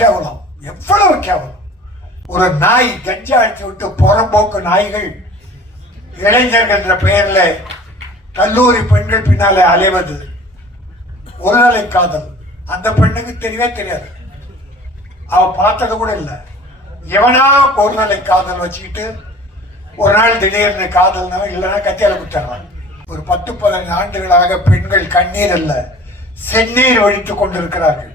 கேவலம், எவ்வளவு கேவலம். ஒரு நாய் கஞ்சா அடிச்சு விட்டு புறம்போக்கு நாய்கள் இளைஞர்கள் என்ற பெயர்ல கல்லூரி பெண்கள் பின்னாலே அலைவது ஒருதலை காதல். அந்த பெண்ணுக்கு தெரியவே தெரியாது, அவ பார்த்தது கூட இல்லை. எவனா ஒருதலை காதல் வச்சுக்கிட்டு ஒரு நாள் திடீர்னு காதல்னா இல்லைன்னா கத்தியால குத்துறான். ஒரு 10-15 ஆண்டுகளாக பெண்கள் கண்ணீர் அல்ல செந்நீர் வழித்துக் கொண்டிருக்கிறார்கள்.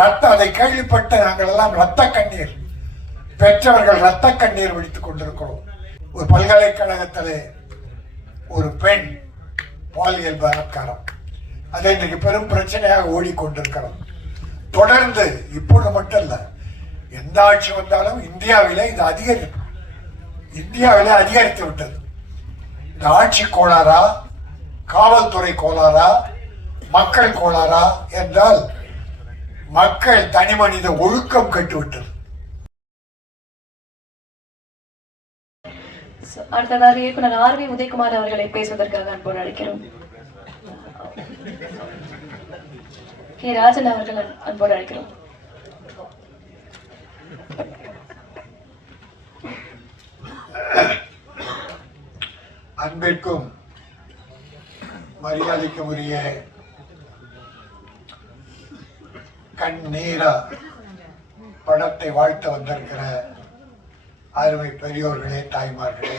ரத்தம், அதை கேள்விப்பட்ட நாங்கள் எல்லாம் ரத்த கண்ணீர் பெற்றவர்கள் ரத்த கண்ணீர் வடித்துக் கொண்டிருக்கிறோம். ஒரு பல்கலைக்கழகத்திலே ஒரு பெண் பாலியல் பலாத்காரம், அதை இன்றைக்கு பெரும் பிரச்சனையாக ஓடிக்கொண்டிருக்கிறோம். தொடர்ந்து இப்பொழுது மட்டும் இல்ல, எந்த ஆட்சி வந்தாலும் இந்தியாவிலே இது அதிகரித்து விட்டது. இந்த ஆட்சி கோளாறா, காவல்துறை கோளாறா, மக்கள் கோளாறா என்றால் மக்கள் தனி மனித ஒழுக்கம் கட்டுவிட்டது. அடுத்ததாக இயக்குனர் ஆர்.வி. உதயகுமார் அவர்களை பேசுவதற்காக அன்போடு அழைக்கிறோம். கே. ராஜன் அவர்கள் அன்போடு அழைக்கிறோம். அன்பிற்கும் மரியாதைக்கும் உரிய கண்ணீரா படத்தை வாழ்த்த வந்திருக்கிற அருமை பெரியோர்களே, தாய்மார்களே,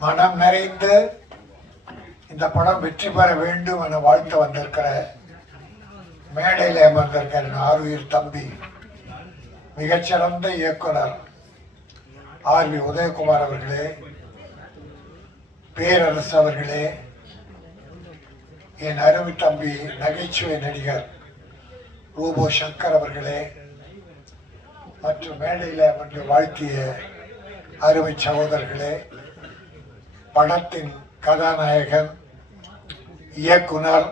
மனம் நிறைந்து இந்த படம் வெற்றி பெற வேண்டும் என வாழ்த்த வந்திருக்கிற மேடையில் அமர்ந்திருக்கிற ஆருயிர் தம்பி, மிகச்சிறந்த இயக்குனர் ஆர்.வி. உதயகுமார் அவர்களே, பேரரசு அவர்களே, என் அருமை தம்பி நகைச்சுவை நடிகர் ரூபோ சங்கர் அவர்களே, மற்றும் மேடையில் அமர்ந்து வாழ்த்திய அருமை சகோதரர்களே, படத்தின் கதாநாயகன், இயக்குனர்,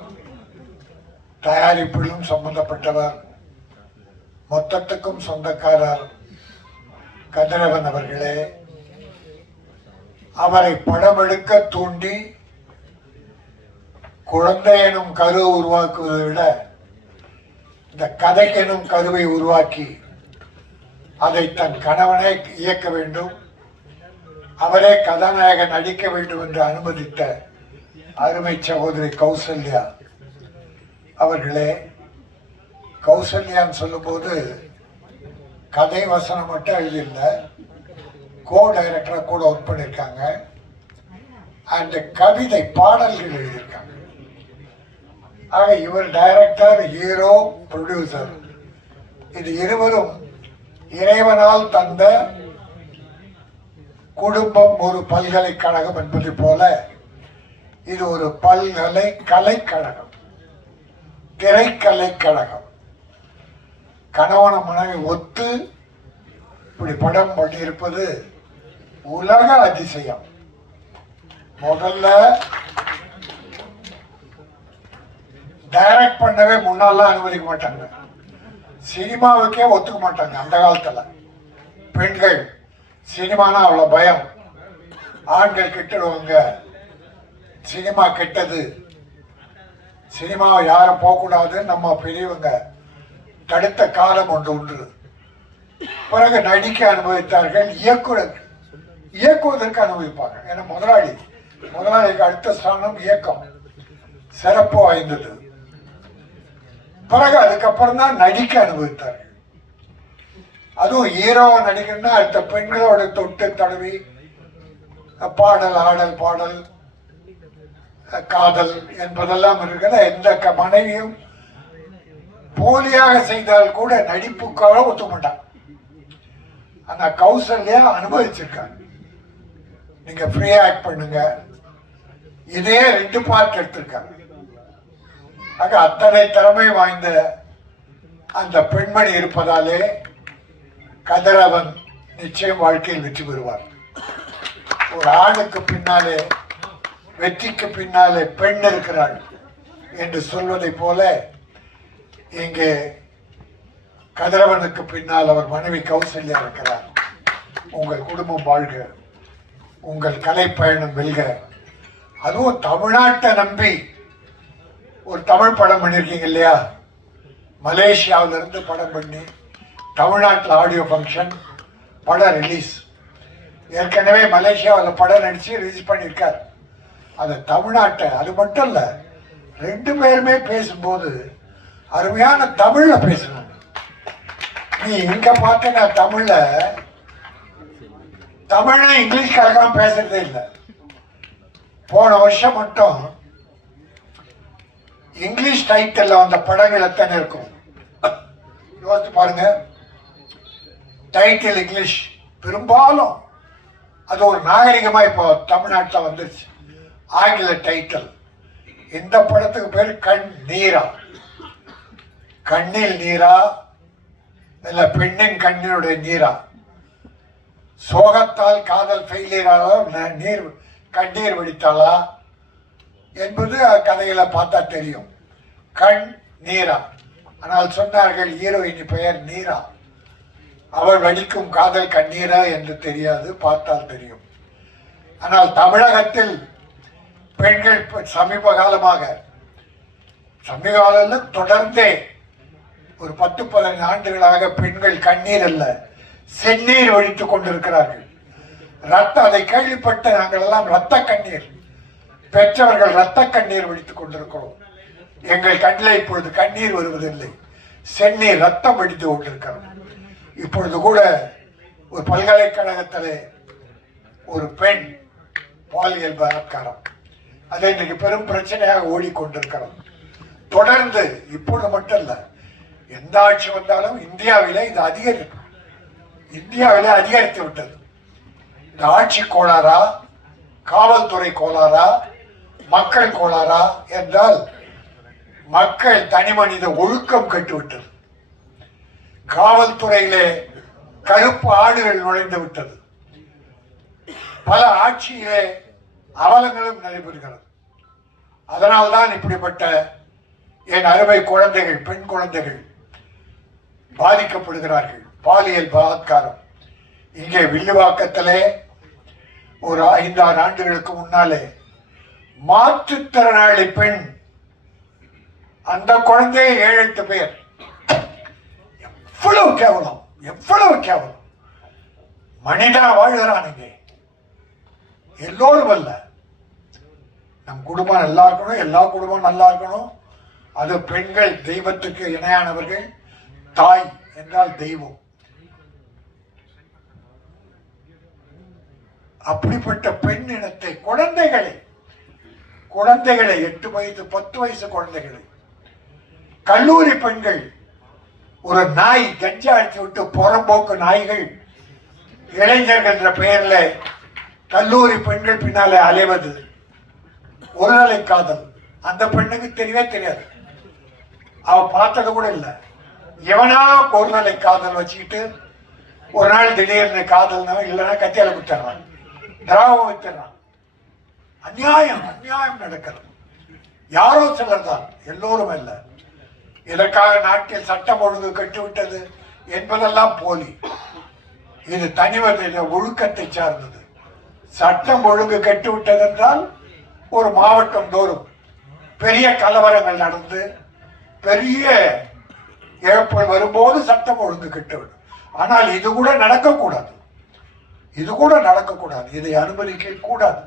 தயாரிப்பிலும் சம்பந்தப்பட்டவர், மொத்தத்துக்கும் சொந்தக்காரர் கதிரவன் அவர்களே, அவரை படம் எடுக்க தூண்டி குழந்தை எனும் கருவை உருவாக்குவதை விட இந்த கதை எனும் கருவை உருவாக்கி அதை தன் கணவனை இயக்க வேண்டும், அவரே கதாநாயகன் நடிக்க வேண்டும் என்று அனுமதித்த அருமை சகோதரி கௌசல்யா அவர்களே. கௌசல்யான்னு சொல்லும் போது கதை வசனம் மட்டும் எழுதியிருந்த கோ டைரக்டரா கூட ஒர்க் பண்ணியிருக்காங்க. அந்த கவிதை பாடல்கள் எழுதியிருக்காங்க. ஆக இவர் டைரக்டர், ஹீரோ, ப்ரொடியூசர், இது இருவரும் இறைவனால் தந்த குடும்பம் ஒரு பல்கலைக்கழகம் என்பதை போல இது ஒரு கலைக்கழகம், திரைக்கலைக்கழகம். கணவன மனைவி ஒத்து இப்படி படம் பண்ணியிருப்பது உலக அதிசயம். முதல்ல டைரக்ட் பண்ணவே முன்னாலாம் அனுமதிக்க மாட்டாங்க, சினிமாவுக்கே ஒத்துக்க மாட்டாங்க. அந்த காலத்துல பெண்கள் சினிமானா அவ்வளவு பயம், ஆண்கள் கெட்டுடுவாங்க, சினிமா கெட்டது, சினிமாவை யாரும் போகக்கூடாது, நம்ம பெரியவங்க தடுத்த காலம் ஒன்று உண்டு. பிறகு நடிக்க அனுபவித்தார்கள், இயக்குவதற்கு அனுபவிப்பாங்க. ஏன்னா முதலாளிக்கு அடுத்த ஸ்தானம் இயக்கம், சிறப்பு வாய்ந்தது. பிறகு அதுக்கப்புறம் தான் நடிக்க அனுபவித்தார்கள். அதுவும் ஹீரோவை நடிக்கணும்னா அடுத்த பெண்களோட தொட்டு தடவி பாடல், ஆடல், பாடல், காதல் என்பதெல்லாம் இருக்கிற எந்த மனைவியும் போலியாக செய்தால் கூட நடிப்புக்காக ஒத்துக்க மாட்டாங்க. அந்த கௌசல்யா அனுபவிச்சிருக்காங்க. நீங்க ஃப்ரீயா ஆக்ட் பண்ணுங்க, இதே 2 பார்ட் எடுத்திருக்காங்க. ஆக அத்தனை திறமை வாய்ந்த அந்த பெண்மணி இருப்பதாலே கதிரவன் நிச்சயம் வாழ்க்கையில் வெற்றி பெறுவார். ஒரு ஆணுக்கு பின்னாலே, வெற்றிக்கு பின்னாலே பெண் இருக்கிறாள் என்று சொல்வதை போல இங்கே கதிரவனுக்கு பின்னால் அவர் மனைவி கௌசல்யா இருக்கிறார். உங்கள் குடும்பம் வாழ்க, உங்கள் கலை பயணம் வெல்க. அதுவும் தமிழ்நாட்டை நம்பி ஒரு தமிழ் படம் பண்ணியிருக்கீங்க இல்லையா? மலேசியாவிலிருந்து படம் பண்ணி தமிழ்நாட்டில் ஆடியோ ஃபங்க்ஷன், படம் ரிலீஸ். ஏற்கனவே மலேசியாவில் படம் நடித்து ரிலீஸ் பண்ணியிருக்கார். அது தமிழ்நாட்டை, அது மட்டும் இல்லை, ரெண்டு பேருமே பேசும்போது அருமையான தமிழில் பேசணும். நீ இங்கே பார்த்த நான் தமிழ்ல இங்கிலீஷ் கலக்காம பேசுறதே இல்லை. போன வருஷம் மட்டும் இங்கிலீஷ் டைட்டில் வந்த படங்கள் எத்தனை இருக்கும் யோசித்து பாருங்க. டைட்டில் இங்கிலீஷ், பெரும்பாலும் அது ஒரு நாகரிகமா இப்போ தமிழ்நாட்டில் வந்துருச்சு. ஆங்கில டைட்டில். இந்த படத்துக்கு பேர் கண் நீரா, கண்ணில் நீரா, இல்ல பெண்ணின் கண்ணினுடைய நீரா, சோகத்தால் காதல் ஃபெயிலியராக நீர் கண்ணீர் வெடித்தாளா என்பது கதையில பார்த்தா தெரியும். கண் நீரா. ஆனால் சொன்னார்கள் ஹீரோயின் பெயர் நீரா. அவள் வடிக்கும் காதல் கண்ணீரா என்று தெரியாது, பார்த்தால் தெரியும். ஆனால் தமிழகத்தில் பெண்கள் சமீப காலத்தில் தொடர்ந்தே ஒரு 10-15 ஆண்டுகளாக பெண்கள் கண்ணீர் அல்ல செந்நீர் ஒழித்துக் கொண்டிருக்கிறார்கள். அதை கேள்விப்பட்டு நாங்கள் எல்லாம் ரத்த கண்ணீர் பெற்றவர்கள் ரத்த கண்ணீர் வெடித்துக் கொண்டிருக்கிறோம். எங்கள் கண்ணில் இப்பொழுது கண்ணீர் வருவதில்லை, செந்நீர் ரத்தம் வெடித்து கொண்டிருக்கிறோம். இப்பொழுது கூட ஒரு பல்கலைக்கழகத்திலே ஒரு பெண் பாலியல் பலாத்காரம், அது இன்றைக்கு பெரும் பிரச்சனையாக ஓடிக்கொண்டிருக்கிறோம். தொடர்ந்து இப்பொழுது மட்டும் இல்ல, எந்த ஆட்சி வந்தாலும் இந்தியாவிலே இது அதிகரித்து விட்டது. இந்த ஆட்சி கோளாறா, காவல்துறை கோளாறா, மக்கள் கோளாறா என்றால் மக்கள் தனி மனித ஒழுக்கம் கட்டுவிட்டது. காவல்துறையிலே கருப்பு ஆடுகள் நுழைந்து விட்டது. பல ஆட்சியிலே அவலங்களும் நடைபெறுகிறது. அதனால்தான் இப்படிப்பட்ட என் அருமை குழந்தைகள், பெண் குழந்தைகள் பாதிக்கப்படுகிறார்கள். பாலியல் பலாத்காரம். இங்கே வில்லிவாக்கத்திலே ஒரு 5-6 ஆண்டுகளுக்கு முன்னாலே மாற்றுத்திறனாளி பெண், அந்த குழந்தையை 7-8 பேர். எவ்வளவு கேவலம், எவ்வளவு கேவலம். மனிதா வாழ்கிறானுங்க. எல்லோரும் அல்ல, நம் குடும்பம் நல்லா இருக்கணும், எல்லா குடும்பம் நல்லா இருக்கணும். அது பெண்கள் தெய்வத்துக்கு இணையானவர்கள். தாய் என்றால் தெய்வம். அப்படிப்பட்ட பெண் இனத்தை, குழந்தைகளை 8 வயசு 10 வயசு குழந்தைகளை, கல்லூரி பெண்கள், ஒரு நாய் கஞ்சா அடிச்சு விட்டு புறம்போக்கு நாய்கள் இளைஞர்கள் என்ற பெயர்ல கல்லூரி பெண்கள் பின்னாலே அலைவது, ஒருதலை காதல். அந்த பெண்ணுக்கு தெரியவே தெரியாது, அவ பார்த்தது கூட இல்லை. எவனா ஒருதலை காதல் வச்சுக்கிட்டு ஒரு நாள் திடீர்னு காதல் இல்லைன்னா கத்தியால குத்திடுறான், திராவம் வச்சிடறான். அநியாயம் அநியாயம் நடக்கிறது. யாரோ சிலர் தான், எல்லோரும் அல்ல. இதற்காக நாட்டில் சட்டம் ஒழுங்கு கட்டுவிட்டது என்பதெல்லாம் போலி. இது தனிமனித ஒழுக்கத்தை சார்ந்தது. சட்டம் ஒழுங்கு கட்டுவிட்டது என்றால் ஒரு மாவட்டம் தோறும் பெரிய கலவரங்கள் நடந்து பெரிய இழப்புகள் வரும்போது சட்டம் ஒழுங்கு கட்டுவிடும். ஆனால் இது கூட நடக்கக்கூடாது, இதை அனுமதிக்க கூடாது.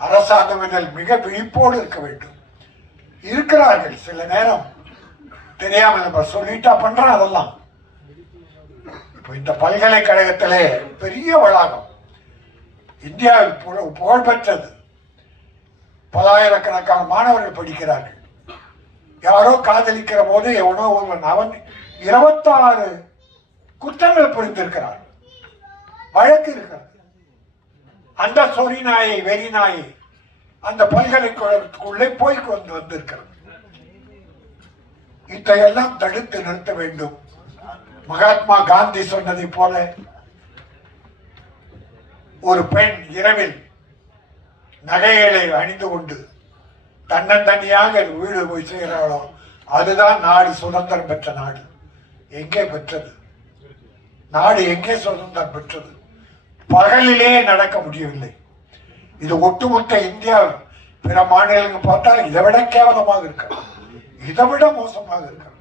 அரசாங்கம் இதில் மிக விழிப்போடு இருக்க வேண்டும். இருக்கிறார்கள், சில நேரம் தெரியாம நம்ம சொல்லிட்டா பண்றோம். அதெல்லாம் இப்போ இந்த பல்கலைக்கழகத்திலே பெரிய வளாகம், இந்தியாவில் புகழ்பெற்றது. பல்லாயிரக்கணக்கான மாணவர்கள் படிக்கிறார்கள். யாரோ காதலிக்கிற போது எவனோ ஒருவன் அவன் 26 குற்றங்கள் புரிந்திருக்கிறான், வழக்கு இருக்கிறது. அந்த சொறி நாயை, வெறி நாயை அந்த பல்கலைக்கழகத்துக்குள்ளே போய் கொண்டு வந்திருக்கிறது. இதையெல்லாம் தடுத்து நிறுத்த வேண்டும். மகாத்மா காந்தி சொன்னதை போல ஒரு பெண் இரவில் நகைகளை அணிந்து கொண்டு தன்னந்தனியாக வீடு போய் செய்கிறாளோ அதுதான் நாடு சுதந்திரம் பெற்ற நாடு. எங்கே பெற்றது நாடு? எங்கே சுதந்திரம் பெற்றது? பகலிலே நடக்க முடியவில்லை. இது ஒட்டுமொத்த இந்தியாவில் பிற மாநிலங்கள் பார்த்தால் இதை விட கேவலமாக இருக்கிறது, இதை விட மோசமாக இருக்கிறது.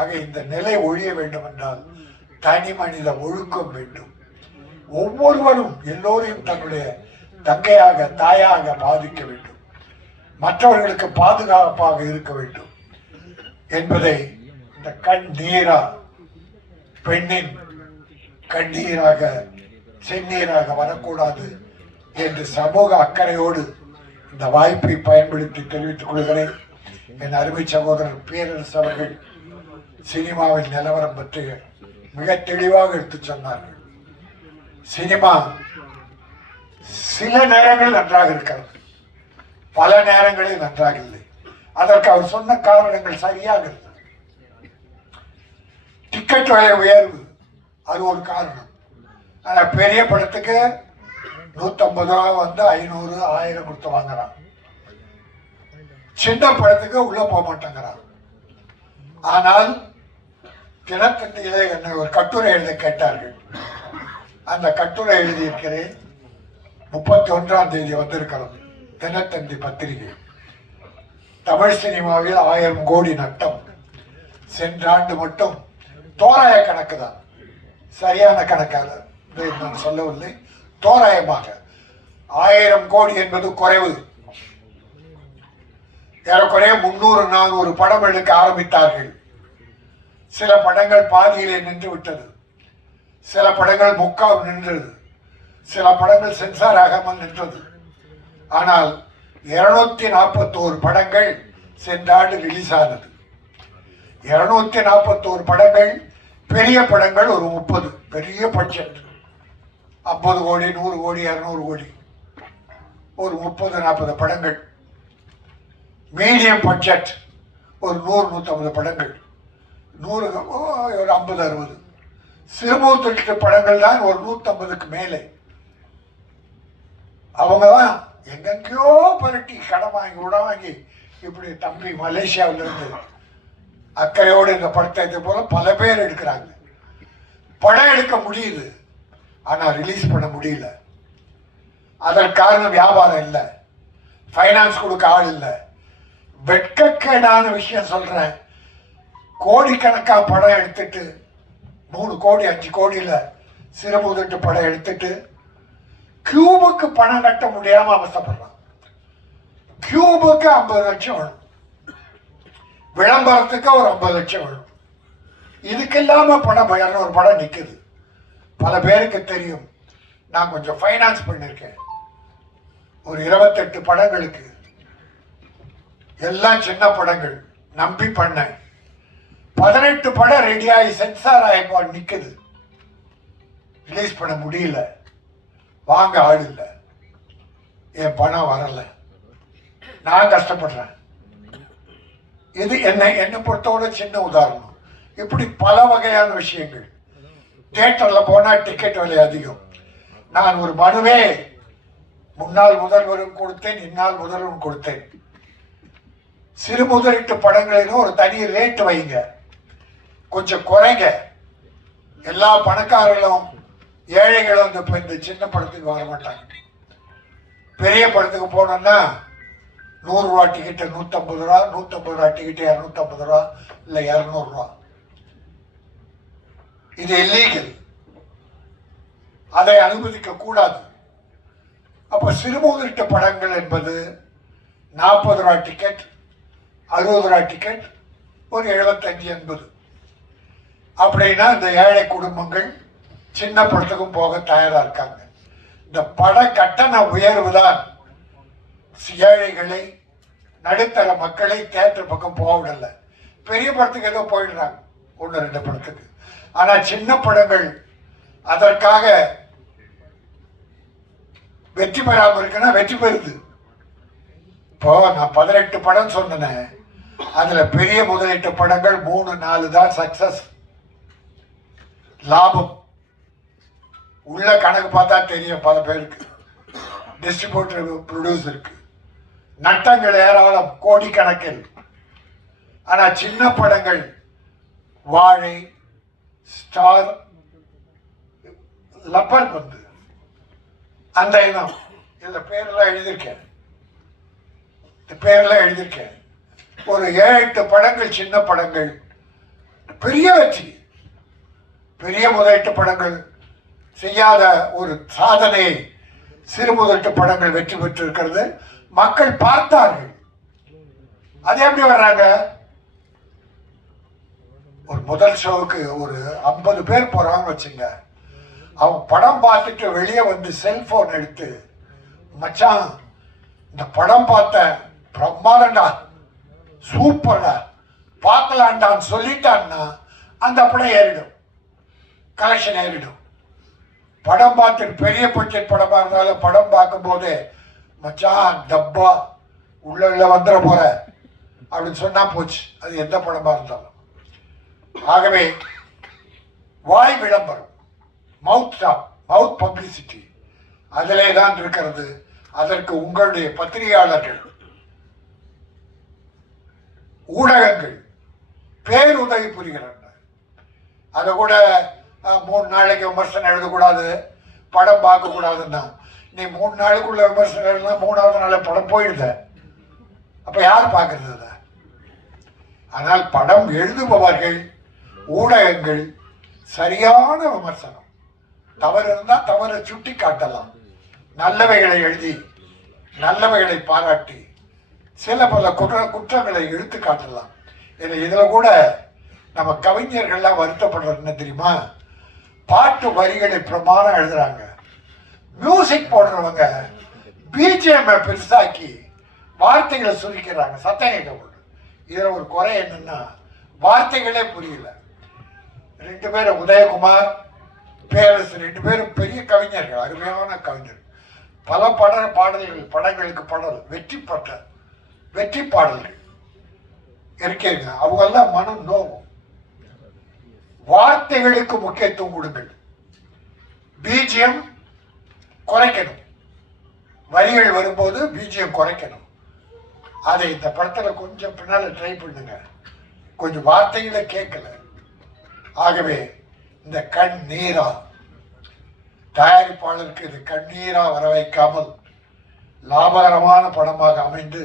ஆக இந்த நிலை ஒழிய வேண்டும் என்றால் தனி மனித ஒழுக்கம் வேண்டும். ஒவ்வொருவரும் எல்லோரையும் தன்னுடைய தங்கையாக தாயாக பாதிக்க வேண்டும், மற்றவர்களுக்கு பாதுகாப்பாக இருக்க வேண்டும் என்பதை இந்த கண்ணீரா பெண்ணின் கண்ணீராக செந்நீராக வரக்கூடாது என்று சமூக அக்கறையோடு இந்த வாய்ப்பை பயன்படுத்தி தெரிவித்துக் கொள்கிறேன். என் அருமை சகோதரர் பேரரசு அவர்கள் சினிமாவின் நிலவரம் பற்றி மிக தெளிவாக எடுத்து சொன்னார்கள். சினிமா சில நேரங்களில் நன்றாக இருக்கிறது, பல நேரங்களில் நன்றாக இல்லை. அதற்கு அவர் சொன்ன காரணங்கள் சரியாக இருந்தது. டிக்கெட் விலை உயர்வு அது ஒரு காரணம். ஆனால் பெரிய படத்துக்கு 150 ரூபா வந்து 500 1000 கொடுத்து வாங்குறான். சின்ன படத்துக்கு உள்ள போக மாட்டேங்கிறான். ஆனால் தினத்தந்தியிலே என்னை ஒரு கட்டுரை எழுத கேட்டார்கள். அந்த கட்டுரை எழுதியிருக்கிறேன். 31ஆம் தேதி வந்திருக்கிறது தினத்தந்தி பத்திரிகை. தமிழ் சினிமாவில் 1000 கோடி நட்டம். சென்ற ஆண்டு மட்டும் தோராய கணக்கு தான், சரியான கணக்காக நான் சொல்லவில்லை, தோராயமாக 1000 கோடி என்பது குறைவு. ஏறக்குறைய 300-400 படம் எடுக்க ஆரம்பித்தார்கள். சில படங்கள் பாதியிலே நின்று விட்டது, சில படங்கள் முக்கால் நின்றது, சில படங்கள் சென்சார் ஆகாமல் நின்றது. ஆனால் 241 படங்கள் சென்ற ஆண்டு ரிலீஸ் ஆனது. 241 படங்கள், பெரிய படங்கள் ஒரு 30, பெரிய பட்ஜெட் 50 கோடி 100 கோடி 200 கோடி, ஒரு 30-40 படங்கள். மீடியம் பட்ஜெட் ஒரு 100-150 படங்கள், 100 ஒரு 50-60. சிறுமுகத்திற்கு படங்கள் தான் ஒரு 150க்கு மேலே. அவங்க தான் எங்கெங்கயோ பரட்டி கடன் வாங்கி உட வாங்கி இப்படி தம்பி மலேசியாவிலிருந்து அக்கறையோடு இந்த படத்தை போல பல பேர் எடுக்கிறாங்க. படம் எடுக்க முடியுது, ஆனால் ரிலீஸ் பண்ண முடியல. அதற்கு காரணம் வியாபாரம் இல்லை, ஃபைனான்ஸ் கொடுக்க ஆள் இல்லை. வெட்கக்கேடான விஷயம் சொல்றேன். கோடிக்கணக்கா படம் எடுத்துட்டு 3 கோடி 5 கோடியில் சிறுமுதட்டு படம் எடுத்துட்டு கியூபுக்கு பணம் கட்ட முடியாம அவசப்படுறான். கியூபுக்கு 50 லட்சம் வேணும், விளம்பரத்துக்கு ஒரு 50 லட்சம் வேணும். இதுக்கு இல்லாம படம் 200 படம் நிக்குது. பல பேருக்கு தெரியும், நான் கொஞ்சம் ஃபைனான்ஸ் பண்ணிருக்கேன். ஒரு 28 படங்களுக்கு, எல்லாம் சின்ன படங்கள் நம்பி பண்ணேன். 18 படம் ரெடியாகி சென்சார் ஆகி நிக்குது, ரிலீஸ் பண்ண முடியல, வாங்க ஆள் இல்லை, என் பணம் வரல, நான் கஷ்டப்படுறேன். இது என்னை பொறுத்தவரை சின்ன உதாரணம். இப்படி பல வகையான விஷயங்கள். தியேட்டர்ல போனா டிக்கெட் விலை அதிகம். நான் ஒரு மனுவே முன்னாள் முதல்வரும் கொடுத்தேன், இந்நாள் முதல்வரும் கொடுத்தேன். சிறு முதலீட்டு படங்களிலும் ஒரு தனி ரேட் வைங்க, கொஞ்சம் குறைங்க. எல்லா பணக்காரர்களும் ஏழைகளும் இந்த சின்ன படத்துக்கு வர மாட்டாங்க. பெரிய படத்துக்கு போனோம்னா 100 ரூபா டிக்கெட்டு 150 ரூபா, 150 ரூபா டிக்கெட்டு 250 ரூபா, இல்லை 200 ரூபா. இது இல்லீகல், அதை அனுமதிக்க கூடாது. அப்ப சிறுமுதலீட்டு படங்கள் என்பது 40 ரூபா டிக்கெட், 60 ரூபா டிக்கெட், ஒரு 75-80. அப்படின்னா இந்த ஏழை குடும்பங்கள் சின்ன படத்துக்கும் போக தயாரா இருக்காங்க. இந்த பட கட்டண உயர்வு தான் ஏழைகளை, நடுத்தர மக்களை தியேட்டர் பக்கம் போக விடல. பெரிய படத்துக்கு ஏதோ போயிடுறாங்க, 1-2 படத்துக்கு. ஆனா சின்ன படங்கள் அதற்காக வெற்றி பெறாம இருக்குன்னா வெற்றி பெறுது. இப்போ நான் 18 படம் சொன்னேன், அதுல பெரிய முதலீட்டு படங்கள் 3-4 தான் சக்சஸ், லாபம். உள்ள கணக்கு பார்த்தா தெரியும் பல பேருக்கு, டிஸ்ட்ரிபியூட்டர் ப்ரொடியூசருக்கு நட்டங்கள் ஏராளம், கோடிக்கணக்கில். ஆனா சின்ன படங்கள் வாழை, ஸ்டார், லப்பர் பந்து, அந்த இனம், இந்த பேரெல்லாம் எழுதியிருக்கேன், ஒரு 7-8 படங்கள் சின்ன படங்கள் பெரிய வெற்றி. பெரிய முதலீட்டு படங்கள் செய்யாத ஒரு சாதனையை சிறு முதலீட்டு படங்கள் வெற்றி பெற்றிருக்கிறது. மக்கள் பார்த்தார்கள். அது எப்படி வர்றாங்க? ஒரு முதல் ஷோவுக்கு ஒரு 50 பேர் போறாங்க வச்சுங்க. அவங்க படம் பார்த்துட்டு வெளியே வந்து செல்போன் எடுத்து, மச்சான் இந்த படம் பார்த்த பிரம்மாண்டா, சூப்பரா, பார்க்கலான்டான்னு சொல்லிட்டான்னா அந்த படம் ஏறிடும், கலெக்ஷன் ஏறிடும். படம் பார்த்துட்டு பெரிய பட்ஜெட் படமா இருந்தாலும் படம் பார்க்கும் போது மச்சான் டப்பா உள்ள வந்துட போற அப்படின்னு சொன்னா போச்சு, அது எந்த படமா இருந்தாலும். ஆகவே வாய் விளம்பரம், மவுத் பப்ளிசிட்டி அதிலே தான் இருக்கிறது. அதற்கு உங்களுடைய பத்திரிகையாளர்கள், ஊடகங்கள் பேருதவி புரிகிறார்கள். அதை கூட 3 நாளைக்கு விமர்சனம் எழுதக்கூடாது, படம் பார்க்கக்கூடாதுன்னா, நீ 3 நாளுக்குள்ள விமர்சனம் எழுதுனா 3வது நாள் படம் போயிடுத. அப்ப யார் பார்க்கறது அதை? ஆனால் படம் எழுதுபவர்கள், ஊடகங்கள் சரியான விமர்சனம், தவறு இருந்தால் தவறை சுட்டி காட்டலாம், நல்லவைகளை எழுதி நல்லவைகளை பாராட்டி சில பல குற்றங்களை எடுத்து காட்டலாம். இதில் கூட நம்ம கவிஞர்கள்லாம் வருத்தப்படுறது என்ன தெரியுமா? பாட்டு வரிகளை பிரமாணம் எழுதுறாங்க, மியூசிக் போடுறவங்க பிஜிஎம் பெருசாக்கி வார்த்தைகளை சுருக்கிறாங்க, சத்தம் கேட்க. இதில் ஒரு குறை என்னன்னா, வார்த்தைகளே புரியல. 2 பேரும் உதயகுமார், பேரரசு 2 பேரும் பெரிய கவிஞர்கள், அருமையான கவிஞர்கள். பல படங்களுக்கு பாடல் வெற்றி பாடல்கள் இருக்கீங்க. அவங்கெல்லாம் மனம் நோவும். வார்த்தைகளுக்கு முக்கியத்துவம் கொடுங்கள். பிஜிஎம் குறைக்கணும், வரிகள் வரும்போது பிஜிஎம் குறைக்கணும். அதை இந்த படத்துல கொஞ்சம் பின்னால ட்ரை பண்ணுங்க. கொஞ்சம் வார்த்தைகளை கேட்கல. ஆகவே இந்த கண்ணீரா தயாரிப்பாளருக்கு இது கண்ணீரா வர வைக்காமல் லாபகரமான படமாக அமைந்து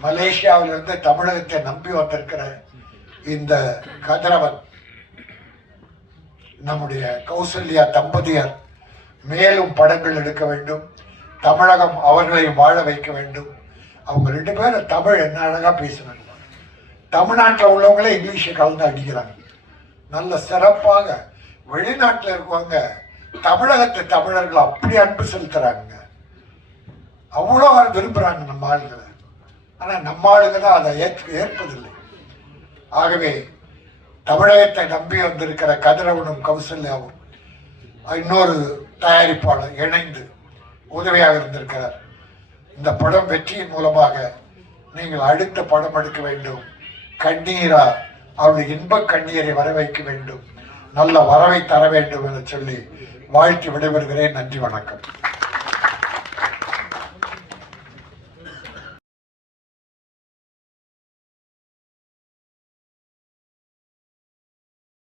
மலேசியாவிலிருந்து தமிழகத்தை நம்பி வந்திருக்கிற இந்த கதிரவன், நம்முடைய கௌசல்யா தம்பதியர் மேலும் படங்கள் எடுக்க வேண்டும். தமிழகம் அவர்களை வாழ வைக்க வேண்டும். அவங்க 2 பேரும் தமிழ் என்ன அழகா பேசுனாங்க. தமிழ்நாட்டில் உள்ளவங்களே இங்கிலீஷை கலந்து அடிக்கிறாங்க. நல்ல சிறப்பாக வெளிநாட்டில் இருக்கவங்க தமிழகத்து தமிழர்கள் அப்படி அன்பு செலுத்துறாங்க, அவ்வளோ விரும்புறாங்க நம்ம ஆளுங்களை. ஆனால் நம்ம ஆளுங்க தான் அதை ஏற்பதில்லை. ஆகவே தமிழகத்தை நம்பி வந்திருக்கிற கதிரவனும் கௌசல்யாவும் இன்னொரு தயாரிப்பாளர் இணைந்து உதவியாக இருந்திருக்கிறார். இந்த படம் வெற்றியின் மூலமாக நீங்கள் அடுத்த படம் எடுக்க வேண்டும். கண்ணீரா அவருடைய இன்ப கண்ணீரை வர வைக்க வேண்டும், நல்ல வரவை தர வேண்டும் என சொல்லி வாழ்த்து விடைபெறுகிறேன். நன்றி, வணக்கம்.